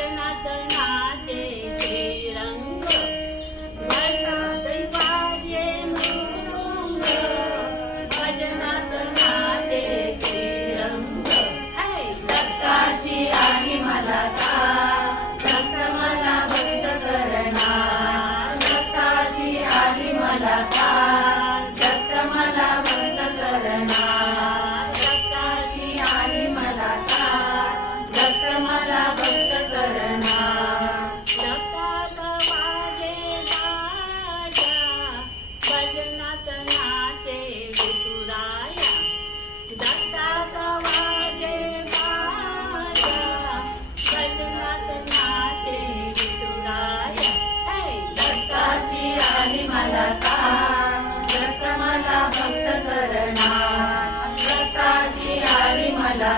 भजनात नाचे श्रीरंग घटात वाजे मृदुंग भजनात नाचे श्रीरंग दत्ताची आली मला दत्त मला भक्त करणार दत्ताची आली मला दत्त मला भक्त करणार दत्ताची आली मला दत्त मला भक्त करणार दत्तात वाजे बाजा भजनात नाचे विठुराया दत्तात वाजे बाजा भजनात नाचे विठुराया दत्ताची आली मला दत्त मला भक्त करणार दत्ताची आली मला